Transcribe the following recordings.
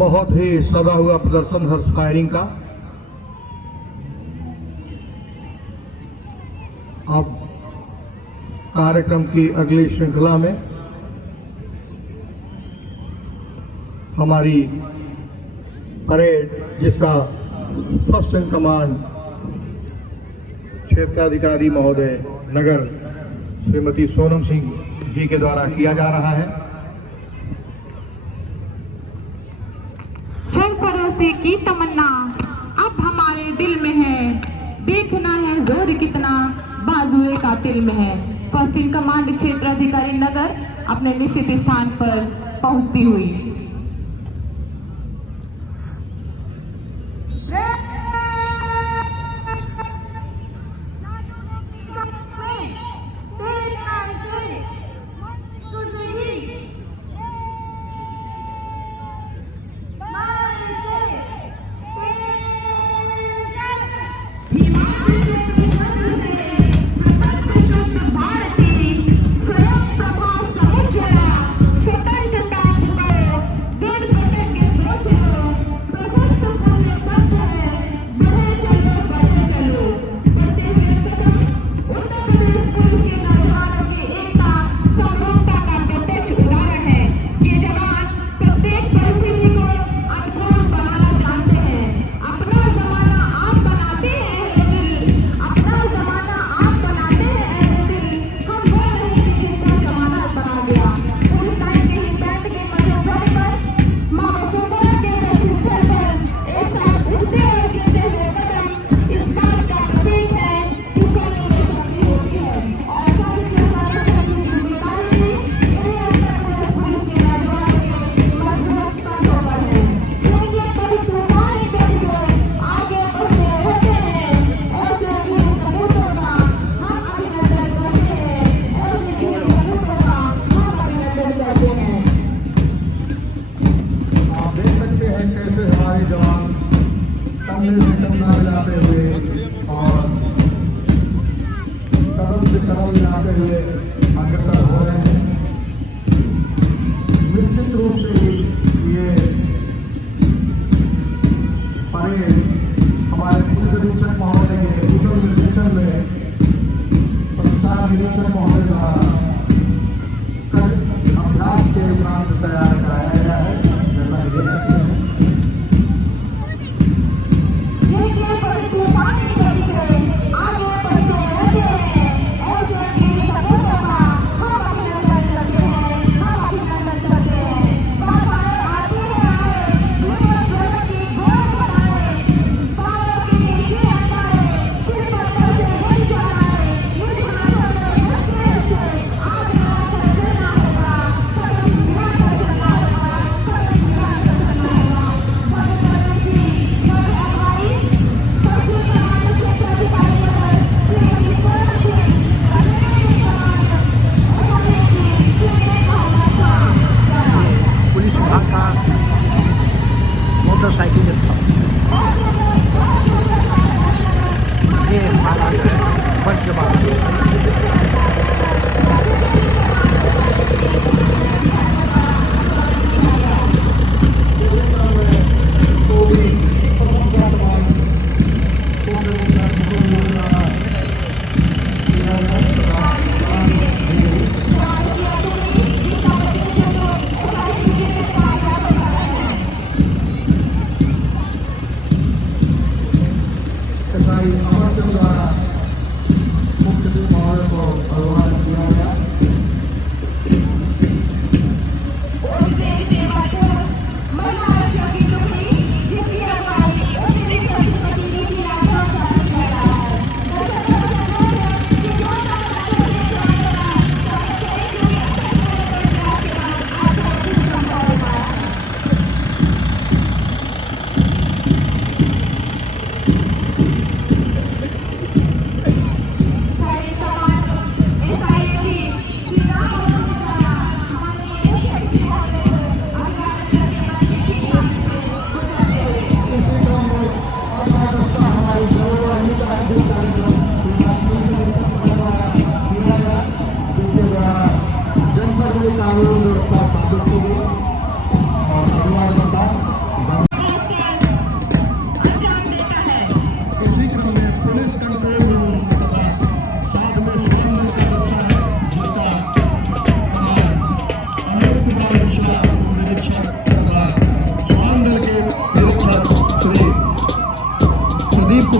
बहुत ही सदा हुआ प्रदर्शन हर्ष फायरिंग का। अब कार्यक्रम की अगली श्रृंखला में हमारी परेड, जिसका फर्स्ट इन कमांड क्षेत्राधिकारी महोदय नगर श्रीमती सोनम सिंह जी के द्वारा किया जा रहा है। सरफरोशी की तमन्ना अब हमारे दिल में है, देखना है जोर कितना बाजुए का दिल में है। फर्स्ट इन कमांड क्षेत्राधिकारी नगर अपने निश्चित स्थान पर पहुंचती हुई।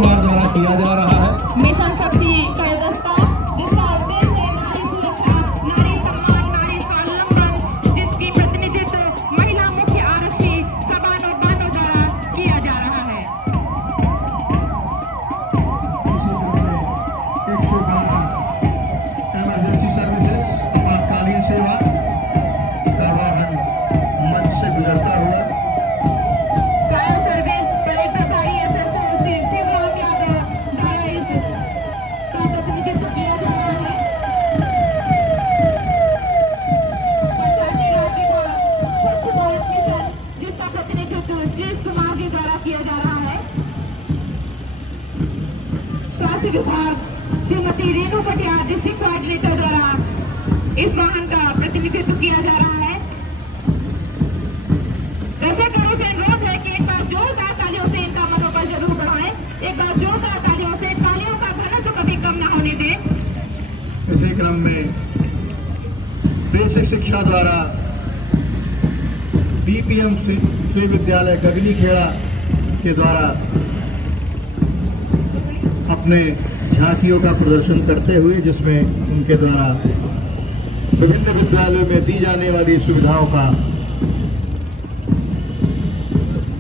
कुमार द्वारा किया जा रहा है। मिशन शक्ति का ये दस्ता जिसका उद्देश्य है नारी सुरक्षा, नारी सम्मान, नारी स्वावलंबन, जिसकी प्रतिनिधित्व महिला मुख्य आरक्षी सबान और बानो द्वारा किया जा रहा है। इसी क्रम में 112 इमरजेंसी सर्विसेज आपातकालीन सेवा का वाहन मंच से गुजरता हुआ फायर सर्विस परेड प्रभारी एफएसओ श्री शिवराम यादव द्वारा इसका प्रतिनिधित्व किया जा रहा है। पंचायती राज विभाग स्वच्छ भारत मिशन जिसका प्रतिनिधित्व श्रेष्ठ कुमार जी द्वारा किया जा रहा है। स्वास्थ्य विभाग श्रीमती रेणु कटियार डिस्ट्रिक्ट कोऑर्डिनेटर द्वारा इस वाहन का प्रतिनिधित्व किया जा रहा है। दर्शकों से अनुरोध है कि एक बार जोरदार तालियों से इनका मनोबल जरूर बढ़ाएं। एक बार जोरदार तालियों से, तालियों का घनत्व कभी कम ना होने दें। इसी क्रम में बेसिक शिक्षा द्वारा बीपीएम श्री विद्यालय गगली खेड़ा के द्वारा अपने झांकियों का प्रदर्शन करते हुए, जिसमें उनके द्वारा विभिन्न विद्यालयों में दी जाने वाली सुविधाओं का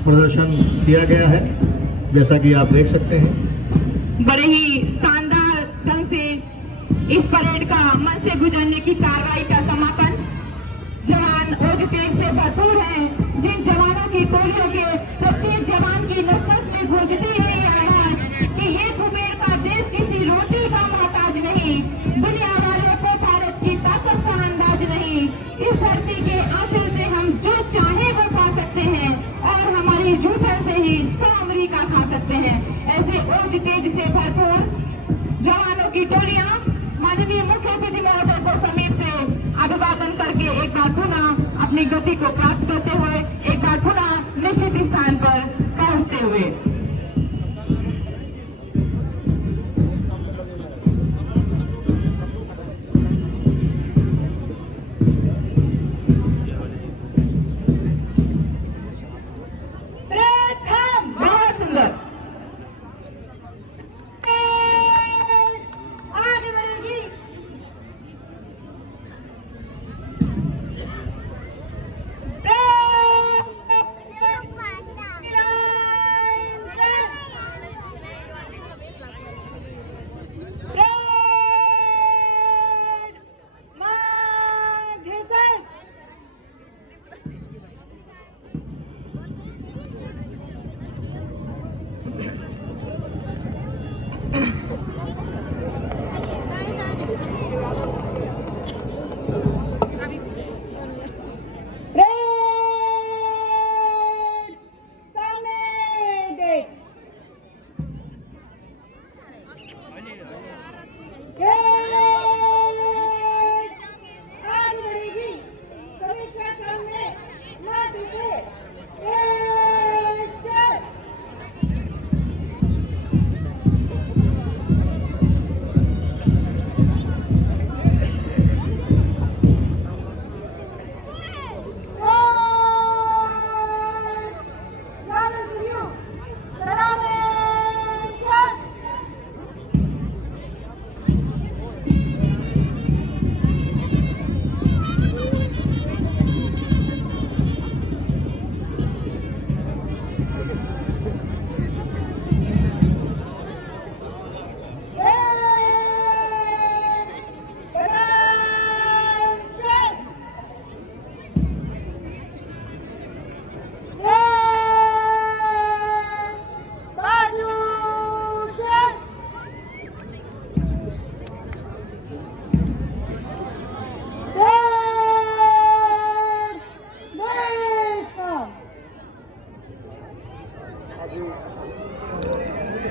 प्रदर्शन किया गया है, जैसा कि आप देख सकते हैं। बड़े ही शानदार ढंग से इस परेड का मन से गुजरने की कार्रवाई का समापन। जवान ओज तेज से भरपूर हैं। जिन जवानों की टोलियों के प्रत्येक जवान की नस-नस में गूंजती है ये आवाज कि ये कुबेर का देश किसी रोटी का मोहताज नहीं, दुनिया वालों को भारत की ताकत का अंदाज नहीं। इस धरती के आंचल से हम जो चाहे वो पा सकते हैं और हमारी जूठन से ही 100 अमेरिका खा सकते हैं। ऐसे ओज तेज से भरपूर जवानों की टोलियां माननीय मुख्य अतिथि महोदय को समीप से अभिवादन करके एक बार पुनः अपनी गति को प्राप्त करते हुए, एक बार पुनः निश्चित स्थान पर पहुंचते हुए। बहुत सुंदर आगे बढ़ेगी।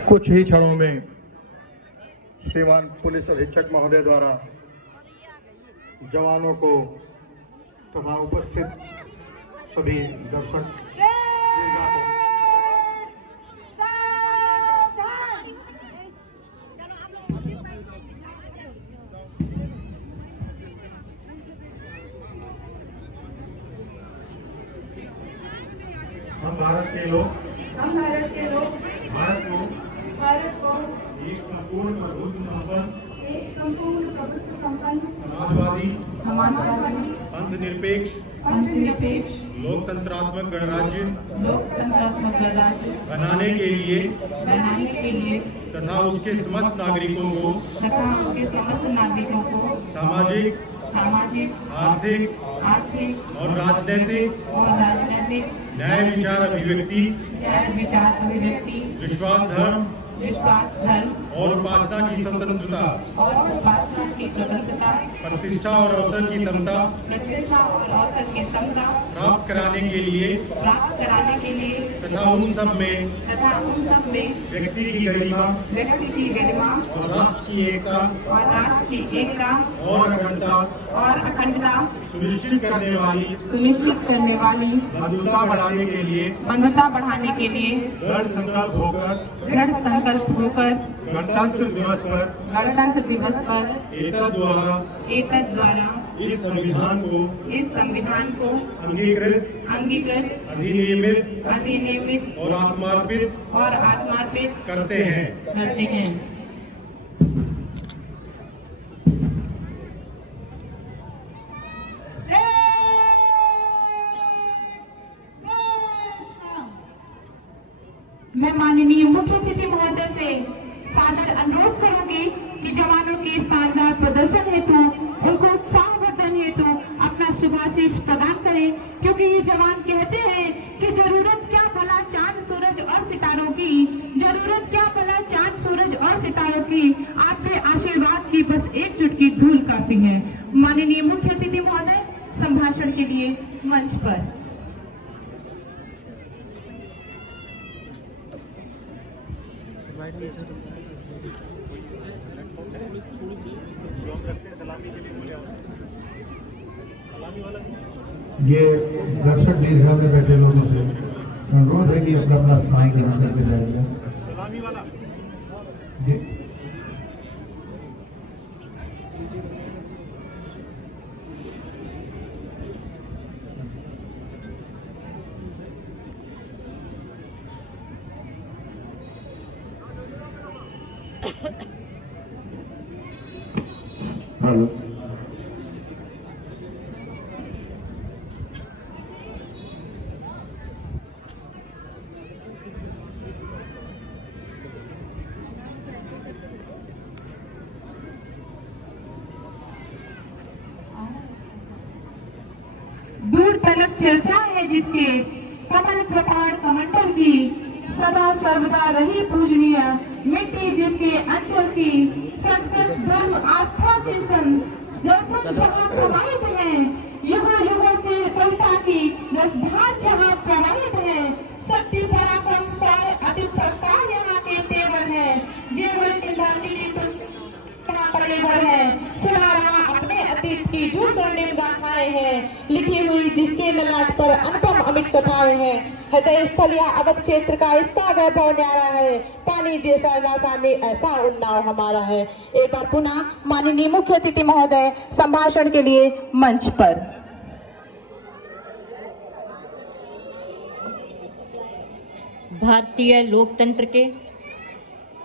कुछ ही क्षणों में श्रीमान पुलिस अधीक्षक महोदय द्वारा जवानों को तथा उपस्थित सभी दर्शक हम भारत के लोग भारत एक संपूर्ण प्रभुत्व संपन्न समाजवादी अंधनिरपेक्ष लोकतंत्रात्मक गणराज्य बनाने के लिए तथा उसके समस्त नागरिकों को सामाजिक आर्थिक और राजनीतिक न्याय विचार अभिव्यक्ति विश्वास धर्म और उपासना की स्वतंत्रता प्रतिष्ठा और अवसर की समता प्राप्त कराने के लिए तथा उन सब में व्यक्ति की गरिमा और राष्ट्र की एकता और अखंडता सुनिश्चित करने वाली बंधुता बढ़ाने के लिए दृढ़ संकल्प होकर गणतंत्र दिवस पर एतद द्वारा इस संविधान को अंगीकृत अधिनियमित और आत्मार्पित करते हैं। मैं माननीय मुख्य अतिथि महोदय से सादर अनुरोध करूंगी कि जवानों के शानदार प्रदर्शन हेतु उनको उत्साहवर्धन हेतु अपना शुभाशीष प्रदान करें, क्योंकि ये जवान कहते हैं कि जरूरत क्या भला चांद सूरज और सितारों की, जरूरत क्या भला चांद सूरज और सितारों की, आपके आशीर्वाद की बस एक चुटकी धूल काफी है। माननीय मुख्य अतिथि महोदय संभाषण के लिए मंच पर। ये दर्शक दीर्घा में बैठे लोगों से अनुरोध है कि अपना अपना स्थान ग्रहण करके जाइएगा। हेलो दूर तलक चर्चा है जिसके कमल कृपाण कमंडल की, सदा सर्वदा रही पूजनीय मिट्टी जिसके अंचल की, संस्कृत धर्म आस्था चिंतन दर्शन जहाँ समाहित है, युगों युगों से कविता की रसधार जहाँ प्रवाहित है, शक्ति पराक्रम सार अतिथ सत्कार यहाँ के तेवर है, जेवर चिंतानी परिवर है, सुना रहा अपने अतीत की जो स्वर्णिम गाथाएं हैं, लिखी हुई जिसके ललाट पर अनुपम अमिट कथाएं हैं, हृदय स्थल या अवध क्षेत्र का इसका वैभव न्यारा है, पानी जैसा रासानी ऐसा उन्नाव हमारा है। एक बार पुनः माननीय मुख्य अतिथि महोदय संभाषण के लिए मंच पर। भारतीय लोकतंत्र के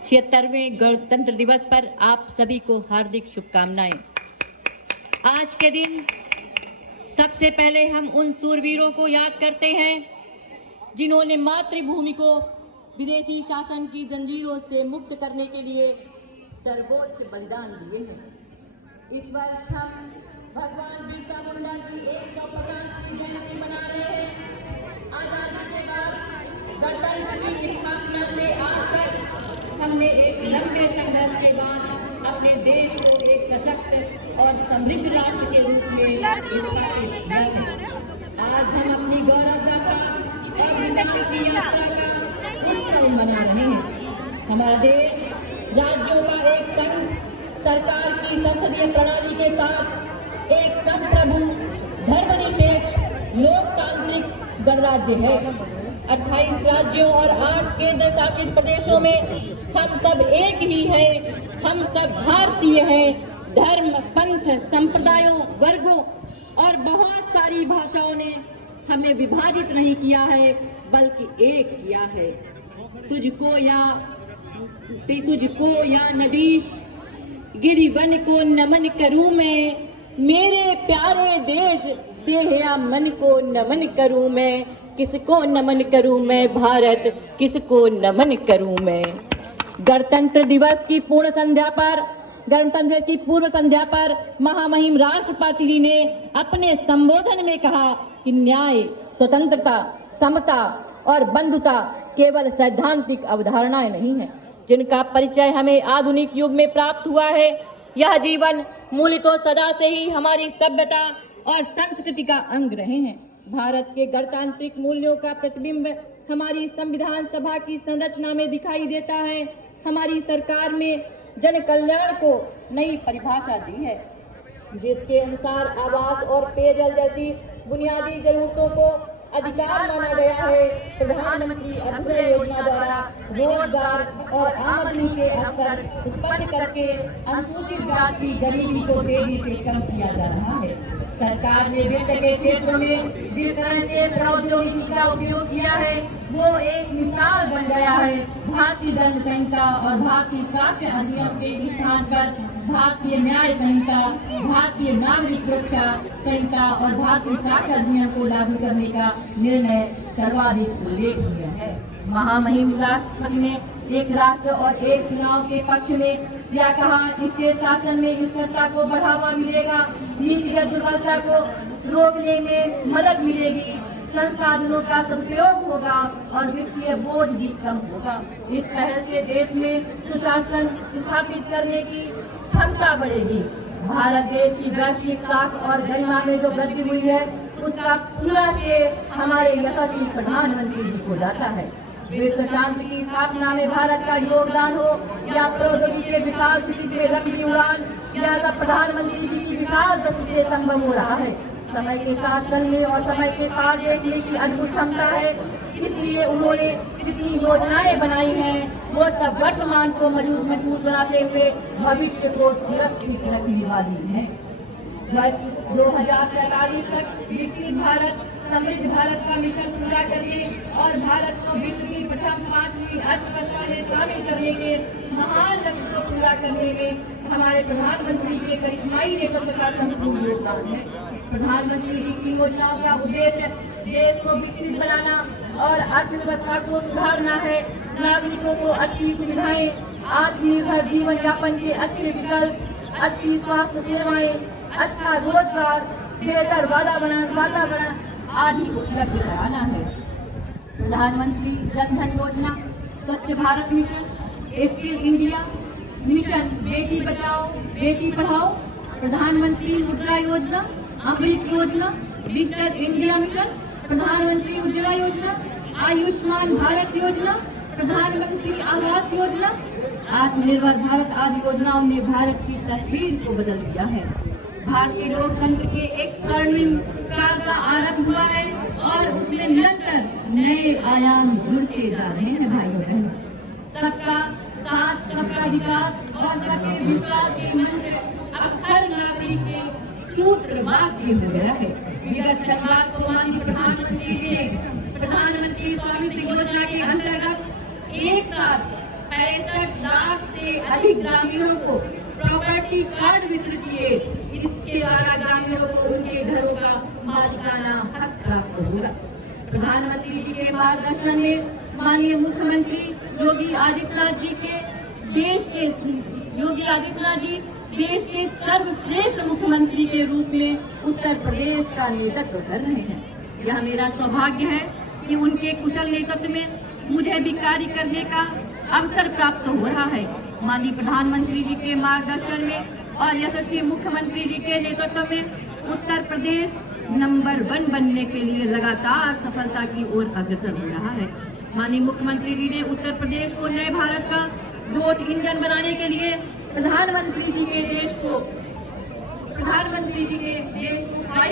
76वें गणतंत्र दिवस पर आप सभी को हार्दिक शुभकामनाएं। आज के दिन सबसे पहले हम उन सूरवीरों को याद करते हैं जिन्होंने मातृभूमि को विदेशी शासन की जंजीरों से मुक्त करने के लिए सर्वोच्च बलिदान दिए हैं। इस वर्ष हम भगवान बिरसा मुंडा की 150वीं जयंती मना रहे हैं। आजादी के बाद गणतंत्र की स्थापना से आज तक हमने एक लंबे संघर्ष के बाद अपने देश को एक सशक्त और समृद्ध राष्ट्र के रूप में स्थापित किया है। आज हम अपनी गौरव गाथा और विकास की यात्रा का उत्सव मना रहे हैं। हमारा देश राज्यों का एक संघ सरकार की संसदीय प्रणाली के साथ एक संप्रभु धर्मनिरपेक्ष लोकतांत्रिक गणराज्य है। 28 राज्यों और 8 केंद्र शासित प्रदेशों में हम सब एक ही हैं, हम सब भारतीय हैं। धर्म, पंथ, संप्रदायों, वर्गों और बहुत सारी भाषाओं ने हमें विभाजित नहीं किया है, बल्कि एक किया है। तुझको या तुझको या नदीश गिरिवन को नमन करूं मैं, मेरे प्यारे देश देह या मन को नमन करूं मैं, किसको नमन करूं मैं भारत, किसको नमन करूं मैं। गणतंत्र दिवस की पूर्ण संध्या पर, गणतंत्र की पूर्व संध्या पर महामहिम राष्ट्रपति जी ने अपने संबोधन में कहा कि न्याय, स्वतंत्रता, समता और बंधुता केवल सैद्धांतिक अवधारणाएं नहीं हैं, जिनका परिचय हमें आधुनिक युग में प्राप्त हुआ है। यह जीवन मूल्य तो सदा से ही हमारी सभ्यता और संस्कृति का अंग रहे हैं। भारत के गणतांत्रिक मूल्यों का प्रतिबिंब हमारी संविधान सभा की संरचना में दिखाई देता है। हमारी सरकार ने जन कल्याण को नई परिभाषा दी है, जिसके अनुसार आवास और पेयजल जैसी बुनियादी जरूरतों को अधिकार माना गया है। प्रधानमंत्री अभ्युदय योजना द्वारा रोजगार और आमदनी के अवसर उत्पन्न करके अनुसूचित जाति की गरीबी को तेजी से कम किया जा रहा है। सरकार ने वित्त के क्षेत्र में जिस तरह से प्रौद्योगिकी का उपयोग किया है, वो एक मिसाल बन गया है। भारतीय दंड संहिता और भारतीय साक्ष्य अधिनियम के स्थान पर भारतीय न्याय संहिता, भारतीय नागरिक सुरक्षा संहिता और भारतीय साक्ष्य अधिनियम को लागू करने का निर्णय सर्वाधिक उल्लेखनीय है। महामहिम राष्ट्रपति ने एक राष्ट्र और एक चुनाव के पक्ष में क्या कहा, इससे शासन में स्थिरता को बढ़ावा मिलेगा, नीतिगत दुर्बलता को रोकने में मदद मिलेगी, संसाधनों का सदुपयोग होगा और वित्तीय बोझ भी कम होगा। इस पहल से देश में सुशासन स्थापित करने की क्षमता बढ़ेगी। भारत देश की वैश्विक साख और गरिमा में जो वृद्धि हुई है, उसका पूरा श्रेय हमारे यशस्वी प्रधानमंत्री जी को जाता है। विश्व शांति की स्थापना में भारत का योगदान हो या प्रौद्योगिकी के विशाल क्षितिज में लंबी उड़ान, यह सब प्रधानमंत्री जी की विशाल दृष्टि से संभव हो रहा है। समय के साथ चलने और समय के पार देखने की अद्भुत क्षमता है। इसलिए उन्होंने जितनी योजनाएं बनाई हैं, वो सब वर्तमान को मजबूत बनाते हुए भविष्य को सुरक्षित रखने वाली है। वर्ष 2047 तक विकसित भारत, समृद्ध भारत का मिशन पूरा करने और भारत को विश्व की प्रथम 5वीं अर्थव्यवस्था में शामिल करने के महान लक्ष्य को पूरा करने में हमारे प्रधानमंत्री के करिश्माई नेतृत्व का संपूर्ण योगदान है। प्रधानमंत्री जी की योजनाओं का उद्देश्य देश को विकसित बनाना और अर्थव्यवस्था को सुधारना है। नागरिकों को अच्छी सुविधाएं, आत्मनिर्भर जीवन यापन के अच्छे विकल्प, अच्छी स्वास्थ्य सेवाएं, अच्छा रोजगार, बेहतर वातावरण आदि उपलब्ध कराना है। प्रधानमंत्री जन धन योजना, स्वच्छ Bharat mission, skill India mission, Beti Bachao Beti Padhao, प्रधानमंत्री मुद्रा योजना, अमृत योजना, डिजिटल इंडिया मिशन, प्रधानमंत्री उज्ज्वला योजना, आयुष्मान भारत योजना, प्रधानमंत्री आवास योजना, आत्मनिर्भर भारत आदि योजनाओं ने भारत की तस्वीर को बदल दिया है। भारतीय लोकतंत्र के एक स्वर्णिम काल का आरंभ हुआ है और उसमें निरंतर नए आयाम जुड़ते जा रहे हैं। भाइयों बहनों, सबका साथ, सबका विकास और सबके विश्वास के मंत्र अब हर नागरिक के सूत्र वाक्य हो गया है। विगत शनिवार को माननीय प्रधानमंत्री जी ने प्रधानमंत्री स्वामित्व योजना के अंतर्गत एक साथ 65 लाख से अधिक ग्रामीणों को प्रॉपर्टी कार्ड वितरित किए। इसके द्वारा ग्रामीणों को उनके घरों का मालिकाना हक प्राप्त होगा। प्रधानमंत्री जी के मार्गदर्शन में माननीय मुख्यमंत्री योगी आदित्यनाथ जी देश के सर्वश्रेष्ठ मुख्यमंत्री के रूप में उत्तर प्रदेश का नेतृत्व कर रहे हैं। यह मेरा सौभाग्य है कि उनके कुशल नेतृत्व में मुझे भी कार्य करने का अवसर प्राप्त हो रहा है। माननीय प्रधानमंत्री जी के मार्गदर्शन में और यशस्वी मुख्यमंत्री जी के नेतृत्व में उत्तर प्रदेश नंबर 1 बनने के लिए लगातार सफलता की ओर अग्रसर हो रहा है। माननीय मुख्यमंत्री जी ने उत्तर प्रदेश को नए भारत का ग्रोथ इंजन बनाने के लिए प्रधानमंत्री जी के देश को 5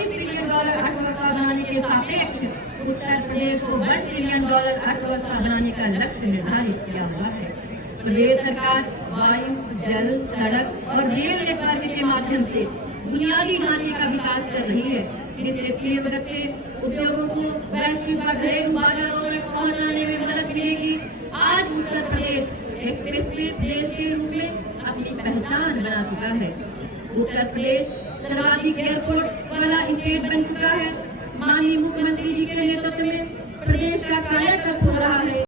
ट्रिलियन डॉलर अर्थव्यवस्था बनाने के सापेक्ष उत्तर प्रदेश को 1 ट्रिलियन डॉलर अर्थव्यवस्था बनाने का लक्ष्य निर्धारित किया हुआ है। प्रदेश सरकार वायु, जल, सड़क और रेल नेटवर्क के माध्यम से बुनियादी ढांचे का विकास कर रही है, जिससे प्रिय मदद से उद्योगों को वैश्विक और घरेलू बाजारों में पहुंचाने में मदद मिलेगी। आज उत्तर प्रदेश एक्सप्रेसवे देश के रूप में अपनी पहचान बना चुका है। उत्तर प्रदेश सर्वाधिक एयरपोर्ट वाला स्टेट बन चुका है। माननीय मुख्यमंत्री जी के नेतृत्व में प्रदेश का कायाकल्प हो रहा है।